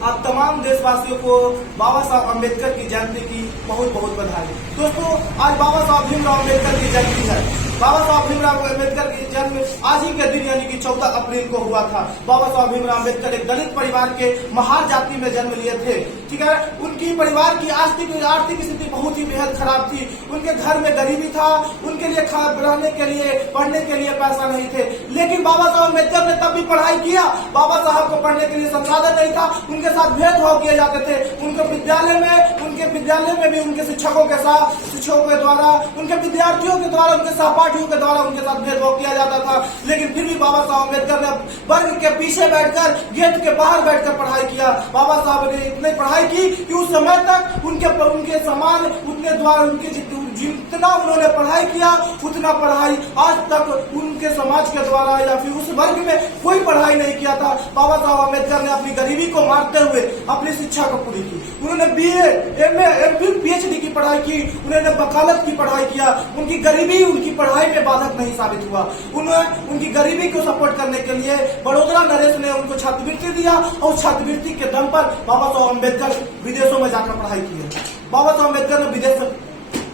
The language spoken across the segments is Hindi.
आप तमाम देशवासियों को बाबा साहब अम्बेडकर की जयंती की बहुत बहुत बधाई। दोस्तों, आज बाबा साहब भीमराव अम्बेडकर की जयंती है। बाबा साहब भीमराव अम्बेडकर की जन्म आज ही के दिन यानी कि 14 अप्रैल को हुआ था। बाबा साहब भीमराव अम्बेडकर एक दलित परिवार के महार जाति में जन्म लिए थे। ठीक है, उनकी परिवार की आर्थिक स्थिति बहुत ही बेहद खराब थी। उनके घर में गरीबी था, उनके लिए रहने के लिए पढ़ने के लिए पैसा नहीं थे। लेकिन बाबा साहब अम्बेडकर ने तब भी पढ़ाई किया। बाबा साहब को पढ़ने के लिए संसाधन नहीं था, उनके साथ भेदभाव किए जाते थे। उनके विद्यालय में भी उनके शिक्षकों के द्वारा, उनके विद्यार्थियों के द्वारा, उनके सहपाठियों के द्वारा उनके साथ भेदभाव किया जाता था। लेकिन फिर भी बाबा साहब अम्बेडकर ने वर्ग के पीछे बैठकर, गेट के बाहर बैठकर पढ़ाई किया। बाबा साहब ने इतनी पढ़ाई की कि उस समय तक उनके समान उनके द्वारा जितना उन्होंने पढ़ाई किया उतना पढ़ाई आज तक उनके समाज के द्वारा या फिर उस वर्ग में कोई पढ़ाई नहीं किया था। बाबा साहब अम्बेडकर ने अपनी गरीबी को मारते हुए अपनी शिक्षा को पूरी की। उन्होंने BA, MA, MPhil, PhD की पढ़ाई की। उन्होंने वकालत की पढ़ाई किया। उनकी गरीबी उनकी पढ़ाई में बाधक नहीं साबित हुआ। उन्होंने उनकी गरीबी को सपोर्ट करने के लिए बड़ोदरा नरेश ने उनको छात्रवृत्ति दिया और छात्रवृत्ति के दम पर बाबा साहब अम्बेडकर विदेशों में जाकर पढ़ाई की है। बाबा साहब अम्बेडकर ने विदेश में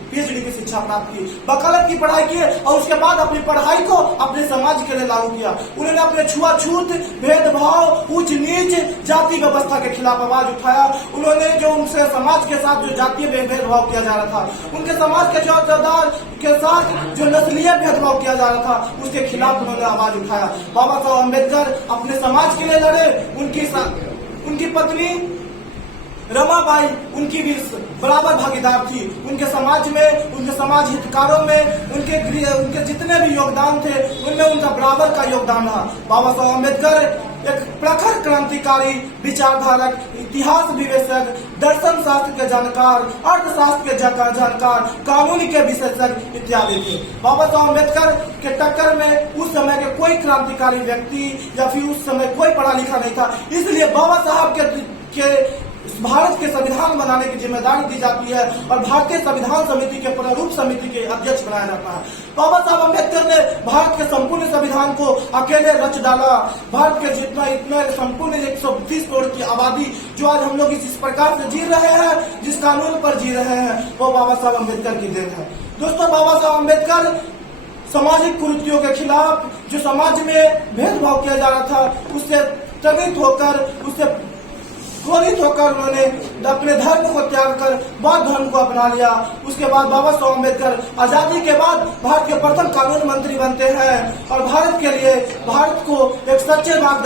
PhD की शिक्षा प्राप्त की, वकालत की पढ़ाई की और उसके बाद अपनी पढ़ाई को अपने समाज के लिए लागू किया। उन्होंने अपने छुआछूत, भेदभाव, ऊंच नीच, जाति व्यवस्था के खिलाफ आवाज उठाया। उन्होंने जो उनसे समाज के साथ जो जातीय भेदभाव किया जा रहा था, उनके समाज के जवाबदार के साथ जो नस्लीय भेदभाव किया जा रहा था, उसके खिलाफ उन्होंने आवाज उठाया। बाबा साहब अम्बेडकर अपने समाज के लिए लड़े। उनकी पत्नी रमाबाई उनकी भी बराबर भागीदार थी। उनके समाज में, उनके समाज हितकारों में उनके जितने भी योगदान थे उनमें उनका बराबर का योगदान रहा। बाबा साहब अम्बेडकर एक प्रखर क्रांतिकारी, विचारधारक, इतिहास विवेचक, दर्शन शास्त्र के जानकार, अर्थशास्त्र के जानकार, कानून के विशेषज्ञ इत्यादि थे। बाबा साहब अम्बेडकर के टक्कर में उस समय के कोई क्रांतिकारी व्यक्ति या फिर उस समय कोई पढ़ा लिखा नहीं था। इसलिए बाबा साहब के भारत के संविधान बनाने की जिम्मेदारी दी जाती है और भारतीय संविधान समिति के प्रारूप समिति के अध्यक्ष बनाया जाता है। बाबा साहब अम्बेडकर ने भारत के संपूर्ण संविधान को अकेले रच डाला। भारत के इतने संपूर्ण 130 करोड़ की आबादी जो आज हम लोग इस प्रकार से जी रहे हैं, जिस कानून पर जी रहे हैं, वो बाबा साहब अम्बेडकर की देन है। दोस्तों, बाबा साहब अम्बेडकर सामाजिक कुरीतियों के खिलाफ, जो समाज में भेदभाव किया जा रहा था, उससे त्वरित होकर उन्होंने अपने धर्म को त्याग कर बौद्ध धर्म को अपना लिया। उसके बाद बाबा साहब अम्बेडकर आजादी के बाद भारत के प्रथम कानून मंत्री बनते हैं और भारत को एक सच्चे मार्गदर्शक